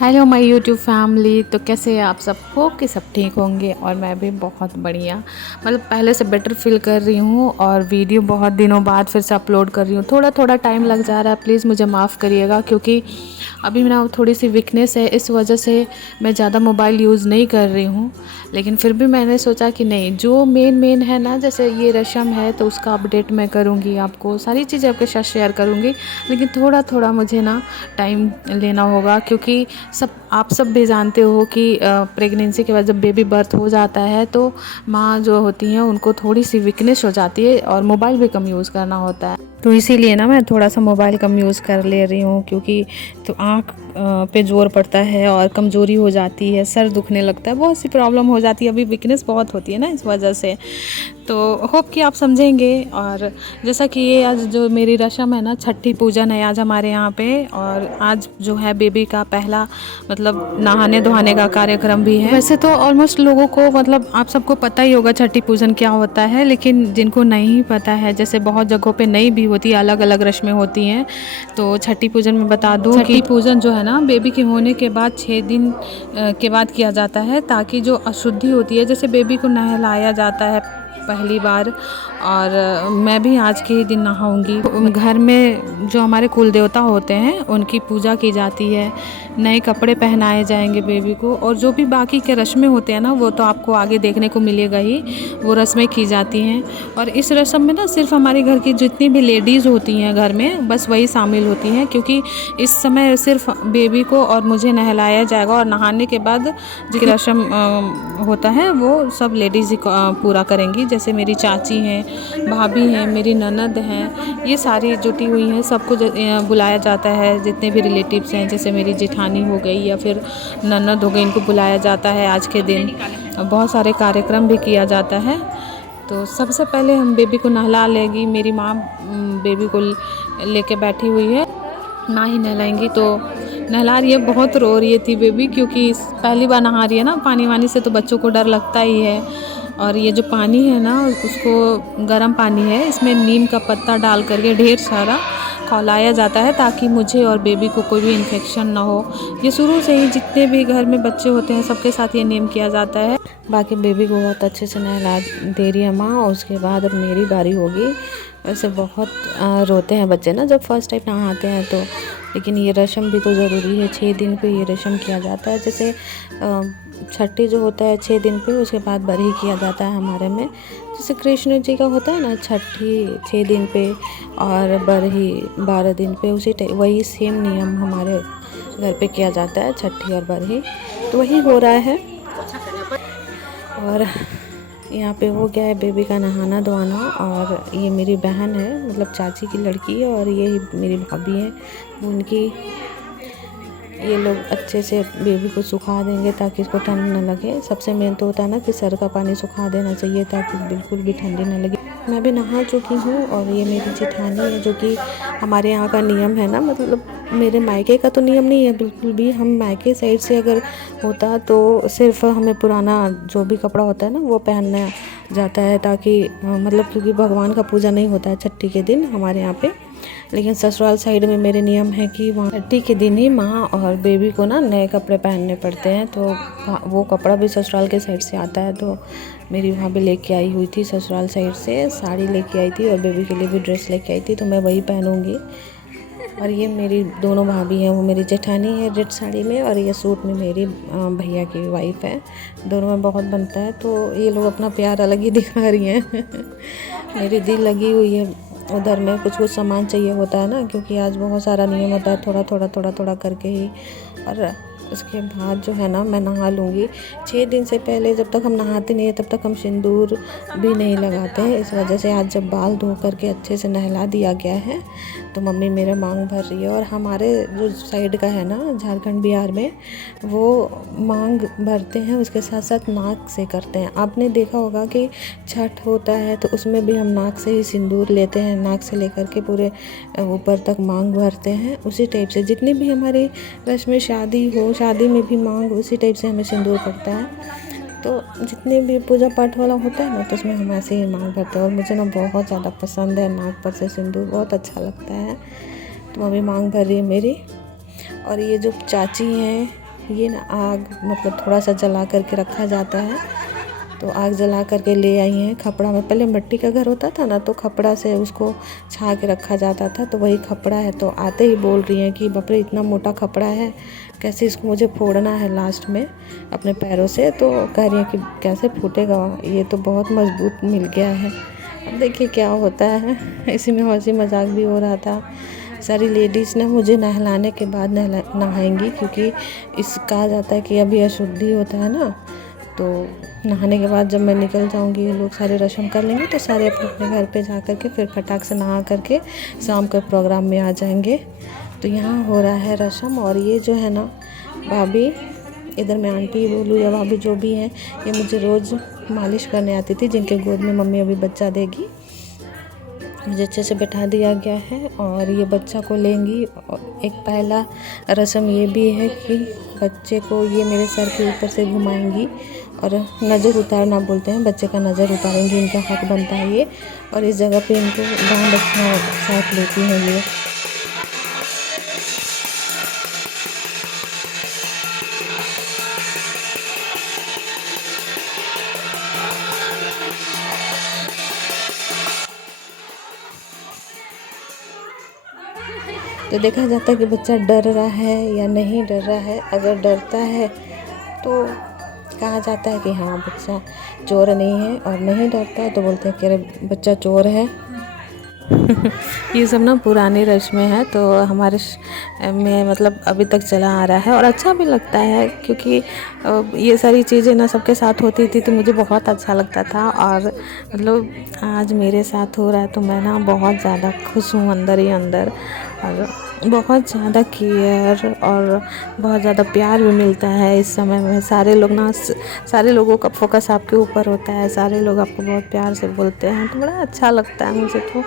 Hello my YouTube family. तो कैसे हैं आप सब? होप कि सब ठीक होंगे और मैं भी बहुत बढ़िया, मतलब पहले से बेटर फील कर रही हूँ। और वीडियो बहुत दिनों बाद फिर से अपलोड कर रही हूँ। थोड़ा थोड़ा टाइम लग जा रहा है, प्लीज़ मुझे माफ़ करिएगा, क्योंकि अभी मेरा थोड़ी सी वीकनेस है, इस वजह से मैं ज़्यादा मोबाइल यूज़ नहीं कर रही हूँ। लेकिन फिर भी मैंने सोचा कि नहीं, जो मेन है ना, जैसे ये रस्म है तो उसका अपडेट मैं करूँगी, आपको सारी चीज़ें आपके साथ शेयर करूँगी। लेकिन थोड़ा थोड़ा मुझे ना टाइम लेना होगा, क्योंकि आप सब भी जानते हो कि प्रेगनेंसी के बाद जब बेबी बर्थ हो जाता है तो माँ जो होती हैं उनको थोड़ी सी वीकनेस हो जाती है और मोबाइल भी कम यूज़ करना होता है। तो इसीलिए ना मैं थोड़ा सा मोबाइल कम यूज़ कर ले रही हूँ, क्योंकि तो आँख पे जोर पड़ता है और कमज़ोरी हो जाती है, सर दुखने लगता है, बहुत सी प्रॉब्लम हो जाती है। अभी वीकनेस बहुत होती है ना, इस वजह से। तो होप कि आप समझेंगे। और जैसा कि ये आज जो मेरी रस्म है ना, छठी पूजन है आज हमारे यहाँ पे। और आज जो है बेबी का पहला मतलब नहाने धोने का कार्यक्रम भी है। वैसे तो ऑलमोस्ट लोगों को, मतलब आप सबको पता ही होगा छठी पूजन क्या होता है, लेकिन जिनको नहीं पता है, जैसे बहुत जगहों पे नहीं भी होती, अलग अलग रस्में होती हैं। तो छठी पूजन में बता दूँ, छठी पूजन जो है ना, बेबी के होने के बाद 6 दिन के बाद किया जाता है, ताकि जो अशुद्धि होती है, जैसे बेबी को नहलाया जाता है पहली बार। और मैं भी आज के ही दिन नहाऊंगी। घर में जो हमारे कुल देवता होते हैं उनकी पूजा की जाती है, नए कपड़े पहनाए जाएंगे बेबी को, और जो भी बाकी के रस्में होते हैं ना, वो तो आपको आगे देखने को मिलेगा ही, वो रस्में की जाती हैं। और इस रस्म में ना सिर्फ हमारे घर की जितनी भी लेडीज़ होती हैं घर में, बस वही शामिल होती हैं, क्योंकि इस समय सिर्फ बेबी को और मुझे नहलाया जाएगा। और नहाने के बाद जो रस्म होता है वो सब लेडीज़ ही पूरा करेंगी। जैसे मेरी चाची हैं, भाभी हैं, मेरी ननद हैं, ये सारी जुटी हुई हैं, सबको बुलाया जाता है। जितने भी रिलेटिव्स हैं, जैसे मेरी जेठानी हो गई या फिर ननद हो गई, इनको बुलाया जाता है आज के दिन। बहुत सारे कार्यक्रम भी किया जाता है। तो सबसे पहले हम बेबी को नहला लेगी, मेरी माँ बेबी को लेके बैठी हुई है, माँ ही नहलाएंगी। तो नहला रही है, बहुत रो रही थी बेबी, क्योंकि पहली बार नहा रही है ना, पानी वानी से तो बच्चों को डर लगता ही है। और ये जो पानी है ना, उसको गर्म पानी है, इसमें नीम का पत्ता डाल करके ढेर सारा खौलाया जाता है, ताकि मुझे और बेबी को कोई भी इन्फेक्शन ना हो। ये शुरू से ही जितने भी घर में बच्चे होते हैं सबके साथ ये नियम किया जाता है। बाकी बेबी को बहुत अच्छे से नहला दे रही है माँ, और उसके बाद अब मेरी बारी होगी। वैसे बहुत रोते हैं बच्चे ना जब फर्स्ट टाइम नहाते हैं तो, लेकिन ये रस्म भी तो ज़रूरी है। 6 दिन पे ये रस्म किया जाता है। जैसे छठी जो होता है 6 दिन पे, उसके बाद बरही किया जाता है हमारे में। जैसे कृष्ण जी का होता है ना, छठी 6 दिन पे और बरही 12 दिन पे, उसी वही सेम नियम हमारे घर पे किया जाता है, छठी और बरही। तो वही हो रहा है। और यहाँ पे हो गया है बेबी का नहाना धोना। और ये मेरी बहन है, मतलब चाची की लड़की है, और ये मेरी भाभी है, उनकी। ये लोग अच्छे से बेबी को सुखा देंगे ताकि इसको ठंड न लगे। सबसे मेन तो होता है ना कि सर का पानी सुखा देना चाहिए ताकि बिल्कुल भी ठंडी न लगे। मैं भी नहा चुकी हूँ, और ये मेरी जेठानी है, जो कि हमारे यहाँ का नियम है ना, मतलब मेरे मायके का तो नियम नहीं है बिल्कुल भी। हम मायके साइड से अगर होता तो सिर्फ हमें पुराना जो भी कपड़ा होता है ना वो पहनना जाता है, ताकि मतलब क्योंकि भगवान का पूजा नहीं होता है छठी के दिन हमारे यहाँ पे। लेकिन ससुराल साइड में मेरे नियम है कि वहाँ छठी के दिन ही माँ और बेबी को ना नए कपड़े पहनने पड़ते हैं। तो वो कपड़ा भी ससुराल के साइड से आता है। तो मेरी भाभी लेके आई हुई थी ससुराल साइड से, साड़ी लेके आई थी, और बेबी के लिए भी ड्रेस लेके आई थी, तो मैं वही पहनूंगी। और ये मेरी दोनों भाभी हैं, वो मेरी जेठानी है रेड साड़ी में, और ये सूट में मेरी भैया की वाइफ है। दोनों में बहुत बनता है, तो ये लोग अपना प्यार अलग ही दिखा रही हैं। मेरी दिल लगी हुई है उधर में, कुछ कुछ सामान चाहिए होता है ना, क्योंकि आज बहुत सारा नियम होता है, थोड़ा थोड़ा थोड़ा थोड़ा करके ही। और उसके बाद जो है ना मैं नहा लूँगी। 6 दिन से पहले जब तक हम नहाते नहीं हैं तब तक हम सिंदूर भी नहीं लगाते हैं। इस वजह से आज जब बाल धो करके अच्छे से नहला दिया गया है तो मम्मी मेरा मांग भर रही है। और हमारे जो साइड का है ना झारखंड बिहार में, वो मांग भरते हैं उसके साथ साथ नाक से करते हैं। आपने देखा होगा कि छठ होता है तो उसमें भी हम नाक से ही सिंदूर लेते हैं, नाक से लेकर के पूरे ऊपर तक मांग भरते हैं। उसी टाइप से जितनी भी हमारी रस्में शादी हो, शादी में भी मांग उसी टाइप से हमें सिंदूर पड़ता है। तो जितने भी पूजा पाठ वाला होता है ना तो उसमें हम ऐसे ही मांग भरते हैं। और मुझे ना बहुत ज़्यादा पसंद है नाक पर से सिंदूर, बहुत अच्छा लगता है। तो मम्मी मांग भर रही है मेरी। और ये जो चाची हैं ये ना आग मतलब थोड़ा सा जला करके रखा जाता है, तो आग जला करके ले आई हैं खपड़ा में। पहले मिट्टी का घर होता था ना तो खपड़ा से उसको छा के रखा जाता था, तो वही खपड़ा है। तो आते ही बोल रही हैं कि बाप रे इतना मोटा खपड़ा है, कैसे इसको मुझे फोड़ना है लास्ट में अपने पैरों से। तो कह रही हैं कि कैसे फूटेगा, ये तो बहुत मजबूत मिल गया है। अब देखिए क्या होता है। इसी में हंसी मजाक भी हो रहा था। सारी लेडीज़ ना मुझे नहलाने के बाद नहाएंगी, क्योंकि इस कहा जाता है कि अभी अशुद्धि होता है ना, तो नहाने के बाद जब मैं निकल जाऊंगी ये लोग सारे रस्म कर लेंगे तो सारे अपने अपने घर पे जा कर के फिर फटाक से नहा करके शाम के प्रोग्राम में आ जाएंगे। तो यहाँ हो रहा है रस्म। और ये जो है ना भाभी, इधर मैं आंटी बोलूँ या भाभी जो भी हैं, ये मुझे रोज़ मालिश करने आती थी, जिनके गोद में मम्मी अभी बच्चा देगी। मुझे अच्छे से बैठा दिया गया है और ये बच्चा को लेंगी। और एक पहला रस्म ये भी है कि बच्चे को ये मेरे सर के ऊपर से घुमाएंगी और नज़र उतारना बोलते हैं, बच्चे का नज़र उतारेंगी, इनका हक बनता है ये। और इस जगह पे इनको ध्यान रखना साथ लेती हैं ये। तो देखा जाता है कि बच्चा डर रहा है या नहीं डर रहा है। अगर डरता है तो कहा जाता है कि हाँ बच्चा चोर नहीं है, और नहीं डरता है तो बोलते हैं कि अरे बच्चा चोर है। ये सब ना पुरानी रस्में हैं, तो हमारे में मतलब अभी तक चला आ रहा है और अच्छा भी लगता है, क्योंकि ये सारी चीज़ें ना सबके साथ होती थी तो मुझे बहुत अच्छा लगता था। और मतलब आज मेरे साथ हो रहा है तो मैं ना बहुत ज़्यादा खुश हूँ अंदर ही अंदर। और बहुत ज़्यादा केयर और बहुत ज़्यादा प्यार भी मिलता है इस समय में। सारे लोग ना, सारे लोगों का फोकस आपके ऊपर होता है, सारे लोग आपको बहुत प्यार से बोलते हैं, तो बड़ा अच्छा लगता है मुझे। तो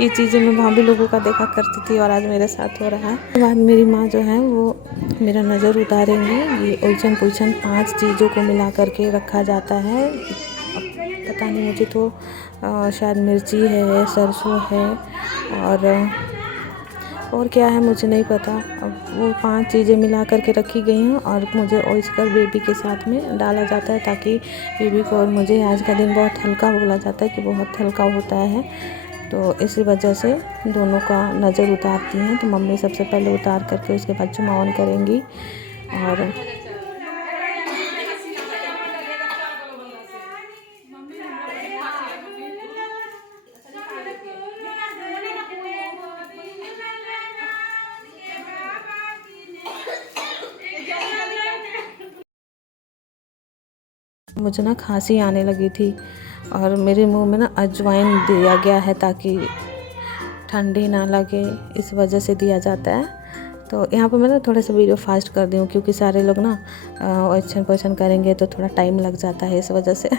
ये चीज़ें मैं भाभी लोगों का देखा करती थी और आज मेरे साथ हो रहा है। उसके बाद मेरी माँ जो है वो मेरा नज़र उतारेंगी। ये उलझन पुलझन 5 चीज़ों को मिला करके रखा जाता है। पता नहीं, मुझे तो शायद मिर्ची है, सरसों है और क्या है मुझे नहीं पता। अब वो 5 चीज़ें मिला करके रखी गई हैं और मुझे ओइस्कर बेबी के साथ में डाला जाता है, ताकि बेबी को और मुझे आज का दिन बहुत हल्का बोला जाता है कि बहुत हल्का होता है। तो इसी वजह से दोनों का नज़र उतारती हैं। तो मम्मी सबसे पहले उतार करके उसके बाद चुमावन करेंगी। और मुझे ना खांसी आने लगी थी और मेरे मुंह में ना अजवाइन दिया गया है ताकि ठंडी ना लगे, इस वजह से दिया जाता है। तो यहाँ पर मैं ना थोड़ा सा वीडियो फास्ट कर दी हूँ, क्योंकि सारे लोग ना क्वेश्चन क्वेश्चन करेंगे तो थोड़ा टाइम लग जाता है, इस वजह से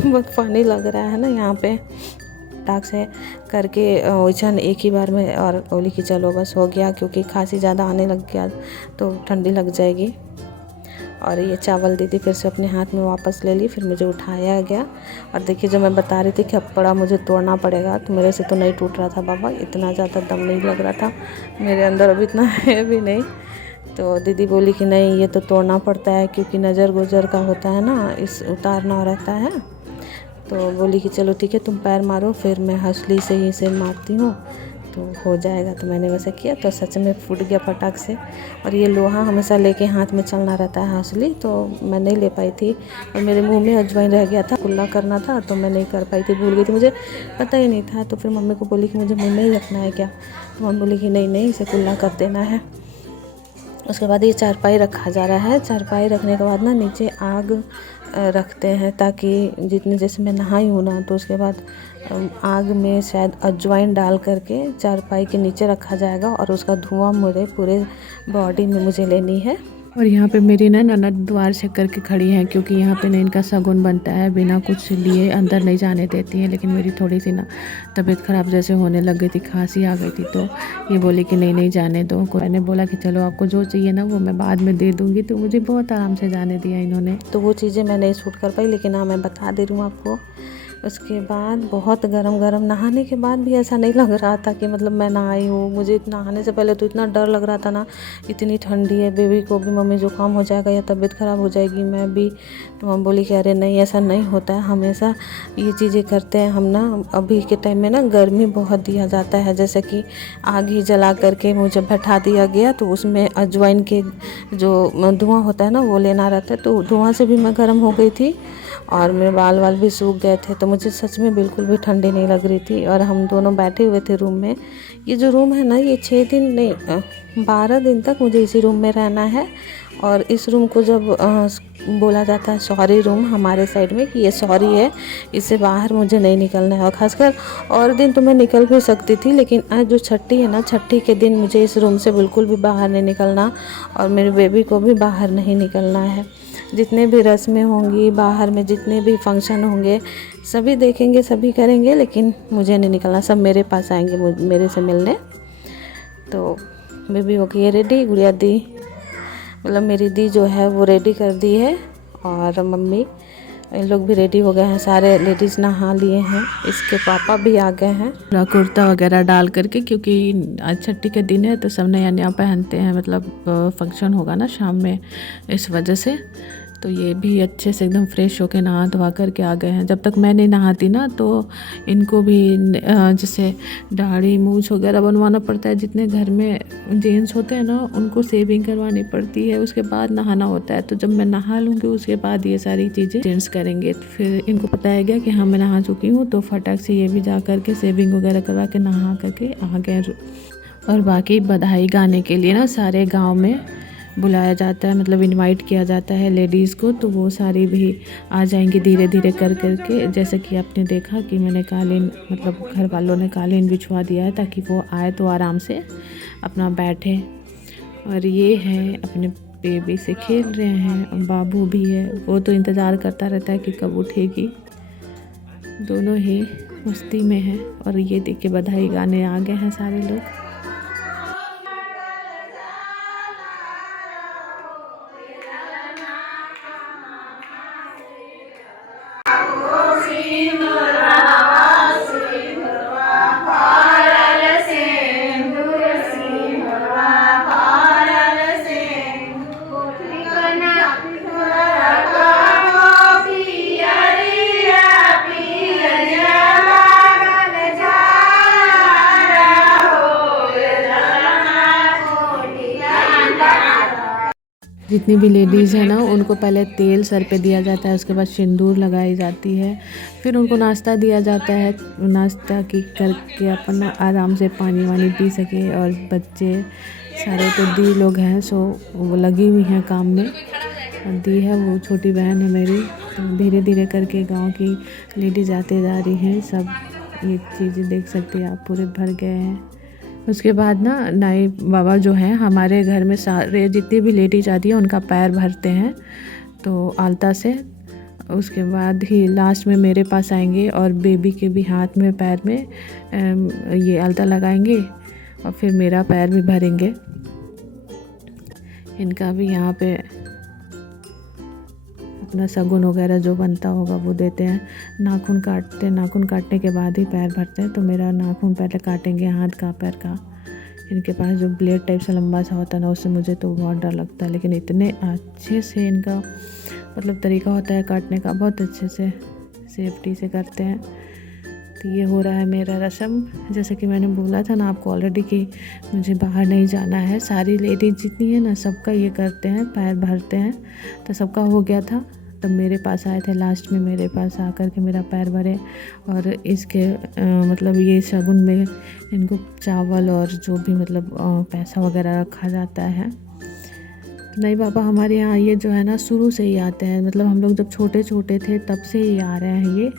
बहुत फनी लग रहा है ना यहाँ पे। टाक से करके क्वेश्चन एक ही बार में और बोली कि चलो बस हो गया, क्योंकि खांसी ज़्यादा आने लग गया तो ठंडी लग जाएगी। और ये चावल दीदी फिर से अपने हाथ में वापस ले ली, फिर मुझे उठाया गया। और देखिए जो मैं बता रही थी कि कपड़ा मुझे तोड़ना पड़ेगा, तो मेरे से तो नहीं टूट रहा था बाबा, इतना ज़्यादा दम नहीं लग रहा था मेरे अंदर, अभी इतना है भी नहीं। तो दीदी बोली कि नहीं ये तो तोड़ना पड़ता है, क्योंकि नज़र गुजर का होता है ना, इस उतारना रहता है। तो बोली कि चलो ठीक है तुम पैर मारो, फिर मैं हंसली से ही से मारती हूँ तो हो जाएगा। तो मैंने वैसे किया तो सच में फूट गया फटाक से। और ये लोहा हमेशा लेके हाथ में चलना रहता है हंसली, तो मैं नहीं ले पाई थी और मेरे मुंह में अजवाइन रह गया था, कुल्ला करना था तो मैं नहीं कर पाई थी, भूल गई थी, मुझे पता ही नहीं था। तो फिर मम्मी को बोली कि मुझे मुँह में ही रखना है क्या, तो मम्मी बोली कि नहीं नहीं इसे कुल्ला कर देना है। उसके बाद ये चारपाई रखा जा रहा है। चारपाई रखने के बाद ना नीचे आग रखते हैं, ताकि जितनी, जैसे मैं नहाई हूँ ना, तो उसके बाद आग में शायद अजवाइन डाल करके चारपाई के नीचे रखा जाएगा और उसका धुआं मेरे पूरे बॉडी में मुझे लेनी है। और यहाँ पे मेरी ना ननद द्वार चेक करके खड़ी है, क्योंकि यहाँ पे ना इनका शगुन बनता है, बिना कुछ लिए अंदर नहीं जाने देती है। लेकिन मेरी थोड़ी सी ना तबीयत ख़राब जैसे होने लग गई थी, खांसी आ गई थी, तो ये बोली कि नहीं नहीं जाने दो। मैंने बोला कि चलो आपको जो चाहिए ना वो मैं बाद में दे दूँगी, तो मुझे बहुत आराम से जाने दिया इन्होंने। तो वो चीज़ें मैं नहीं शूट कर पाई, लेकिन हाँ मैं बता दे रही हूँ आपको। उसके बाद बहुत गरम गरम, नहाने के बाद भी ऐसा नहीं लग रहा था कि मतलब मैं नहाई हूँ। मुझे नहाने से पहले तो इतना डर लग रहा था ना, इतनी ठंडी है, बेबी को भी मम्मी जुकाम हो जाएगा या तबीयत ख़राब हो जाएगी, मैं भी। तो हम बोली कि अरे नहीं, ऐसा नहीं होता है, हमेशा ये चीज़ें करते हैं हम ना। अभी के टाइम में ना गर्मी बहुत दिया जाता है, जैसे कि आग ही जला करके मुझे बैठा दिया गया, तो उसमें अजवाइन के जो धुआं होता है ना वो लेना रहता है, तो धुआं से भी मैं गर्म हो गई थी और मेरे बाल वाल भी सूख गए थे। तो मुझे सच में बिल्कुल भी ठंडी नहीं लग रही थी। और हम दोनों बैठे हुए थे रूम में। ये जो रूम है ना, ये 6 दिन नहीं 12 दिन तक मुझे इसी रूम में रहना है। और इस रूम को जब बोला जाता है सॉरी रूम हमारे साइड में, कि ये सॉरी है, इससे बाहर मुझे नहीं निकलना है। और ख़ासकर और दिन तो मैं निकल भी सकती थी, लेकिन आज जो छठी है ना, छठी के दिन मुझे इस रूम से बिल्कुल भी बाहर नहीं निकलना, और मेरे बेबी को भी बाहर नहीं निकलना है। जितने भी रस्में होंगी बाहर में, जितने भी फंक्शन होंगे, सभी देखेंगे, सभी करेंगे, लेकिन मुझे नहीं निकलना। सब मेरे पास आएंगे मेरे से मिलने। तो बेबी हो गई है रेडी, गुड़िया दी, मतलब मेरी दी जो है वो रेडी कर दी है, और मम्मी इन लोग भी रेडी हो गए हैं, सारे लेडीज़ नहा लिए हैं। इसके पापा भी आ गए हैं पूरा कुर्ता वगैरह डाल करके, क्योंकि आज छठी के दिन है तो सब नया नया पहनते हैं, मतलब फंक्शन होगा ना शाम में, इस वजह से। तो ये भी अच्छे से एकदम फ्रेश होके नहा धोवा करके आ गए हैं। जब तक मैं नहीं नहाती ना तो इनको भी जैसे दाढ़ी मूछ वगैरह बनवाना पड़ता है। जितने घर में जेंट्स होते हैं ना उनको सेविंग करवानी पड़ती है, उसके बाद नहाना होता है। तो जब मैं नहा लूँगी उसके बाद ये सारी चीज़ें जेंट्स करेंगे। फिर इनको पता है क्या कि हाँ मैं नहा चुकी हूँ, तो फटाक से ये भी जा करके सेविंग वगैरह करवा के नहा करके आ गए। और बाकी बधाई गाने के लिए ना सारे गाँव में बुलाया जाता है, मतलब इनवाइट किया जाता है लेडीज़ को, तो वो सारी भी आ जाएंगी धीरे धीरे कर करके। जैसे कि आपने देखा कि मैंने कालीन, मतलब घर वालों ने कालीन बिछवा दिया है ताकि वो आए तो आराम से अपना बैठे। और ये है अपने बेबी से खेल रहे हैं, बाबू भी है, वो तो इंतज़ार करता रहता है कि कब उठेगी। दोनों ही मस्ती में हैं। और ये देखिए बधाई गाने आ गए हैं सारे लोग। जितनी भी लेडीज़ है ना उनको पहले तेल सर पे दिया जाता है, उसके बाद सिंदूर लगाई जाती है, फिर उनको नाश्ता दिया जाता है। नाश्ता की करके अपना आराम से पानी वानी पी सके। और बच्चे सारे तो दी लोग हैं, सो वो लगी हुई हैं काम में। और दी है वो छोटी बहन है मेरी। तो धीरे धीरे करके गांव की लेडीज़ आते जा रही हैं। सब ये चीज़ें देख सकते हैं आप, पूरे भर गए हैं। उसके बाद ना नाई बाबा जो हैं हमारे घर में सारे जितनी भी लेडीज आती है उनका पैर भरते हैं तो आलता से। उसके बाद ही लास्ट में मेरे पास आएंगे और बेबी के भी हाथ में पैर में ये आलता लगाएंगे और फिर मेरा पैर भी भरेंगे। इनका भी यहाँ पे अपना शगुन वगैरह जो बनता होगा वो देते हैं। नाखून काटते हैं, नाखून काटने के बाद ही पैर भरते हैं। तो मेरा नाखून पहले काटेंगे हाथ का, पैर का। इनके पास जो ब्लेड टाइप से लंबा सा होता है ना, उससे मुझे तो बहुत डर लगता है, लेकिन इतने अच्छे से इनका मतलब तरीका होता है काटने का, बहुत अच्छे से सेफ्टी से करते हैं। तो ये हो रहा है मेरा रस्म। जैसे कि मैंने बोला था ना आपको ऑलरेडी कि मुझे बाहर नहीं जाना है। सारी लेडीज जितनी है ना सबका ये करते हैं, पैर भरते हैं। तो सबका हो गया था, तब मेरे पास आए थे लास्ट में, मेरे पास आकर के मेरा पैर भरे। और इसके मतलब ये शगुन में इनको चावल और जो भी मतलब पैसा वगैरह रखा जाता है। नहीं बाबा हमारे यहाँ ये जो है ना शुरू से ही आते हैं, मतलब हम लोग जब छोटे छोटे थे तब से ही आ रहे हैं ये।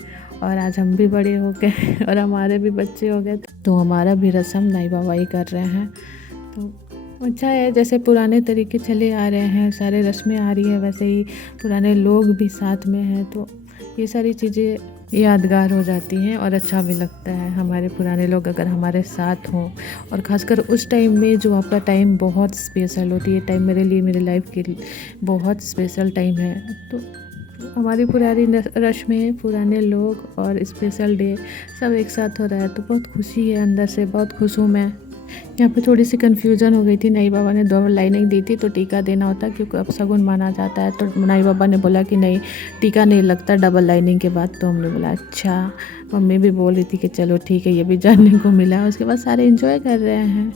और आज हम भी बड़े हो गए और हमारे भी बच्चे हो गए, तो हमारा भी रस्म नाई बाबा ही कर रहे हैं। तो अच्छा है, जैसे पुराने तरीके चले आ रहे हैं, सारे रस्में आ रही है, वैसे ही पुराने लोग भी साथ में हैं, तो ये सारी चीज़ें यादगार हो जाती हैं और अच्छा भी लगता है हमारे पुराने लोग अगर हमारे साथ हों। और ख़ासकर उस टाइम में जो आपका टाइम बहुत स्पेशल होती है, टाइम मेरे लिए, मेरे लाइफ के लिए बहुत स्पेशल टाइम है। तो हमारी पुरानी रस्में, पुराने लोग और स्पेशल डे सब एक साथ हो रहा है, तो बहुत खुशी है, अंदर से बहुत खुश हूँ मैं। यहाँ पे थोड़ी सी कन्फ्यूज़न हो गई थी, नाई बाबा ने 2 लाइनिंग दी थी तो टीका देना होता क्योंकि अपशगुन माना जाता है, तो नाई बाबा ने बोला कि नहीं टीका नहीं लगता डबल लाइनिंग के बाद। तो हमने बोला अच्छा। मम्मी भी बोल रही थी कि चलो ठीक है, ये भी जानने को मिला। उसके बाद सारे एंजॉय कर रहे हैं।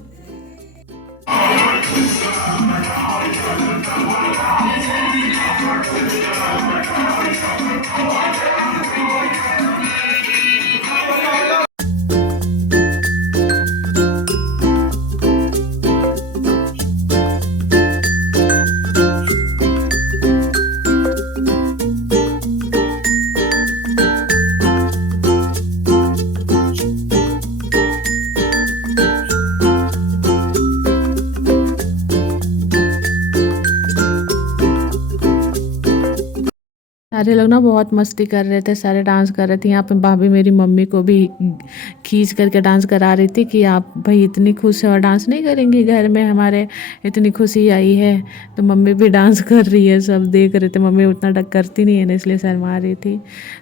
सारे लोग ना बहुत मस्ती कर रहे थे, सारे डांस कर रहे थे। यहाँ पे भाभी मेरी मम्मी को भी खींच करके डांस करा रही थी कि आप भाई इतनी खुश है और डांस नहीं करेंगी घर में, हमारे इतनी खुशी आई है। तो मम्मी भी डांस कर रही है, सब देख रहे थे। मम्मी उतना डक करती नहीं है ना, इसलिए शर्मा रही थी।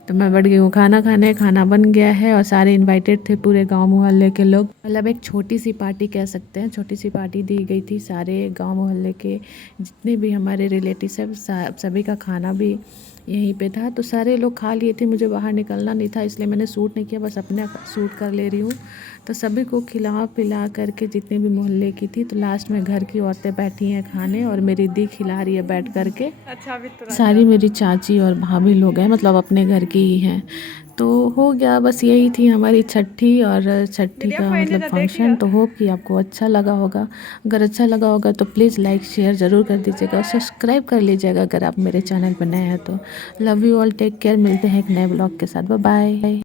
तो मैं बढ़ गई हूँ खाना खाने। खाना बन गया है और सारे इन्वाइटेड थे, पूरे गाँव मोहल्ले के लोग। मतलब एक छोटी सी पार्टी कह सकते हैं, छोटी सी पार्टी दी गई थी। सारे गाँव मोहल्ले के जितने भी हमारे रिलेटिव सभी का खाना भी यहीं पे था। तो सारे लोग खा लिए थे, मुझे बाहर निकलना नहीं था, इसलिए मैंने सूट नहीं किया, बस अपने सूट कर ले रही हूँ। तो सभी को खिला पिला करके, जितने भी मोहल्ले की थी, तो लास्ट में घर की औरतें बैठी हैं खाने और मेरी दी खिला रही है बैठ करके। सारी मेरी चाची और भाभी लोग हैं, मतलब अपने घर की ही हैं। तो हो गया, बस यही थी हमारी छठी का मतलब फंक्शन। तो होप कि आपको अच्छा लगा होगा। अगर अच्छा लगा होगा तो प्लीज़ लाइक शेयर ज़रूर कर दीजिएगा और सब्सक्राइब कर लीजिएगा अगर आप मेरे चैनल पर नए हैं तो। Love you all, take care. मिलते हैं एक नए ब्लॉग के साथ। Bye bye.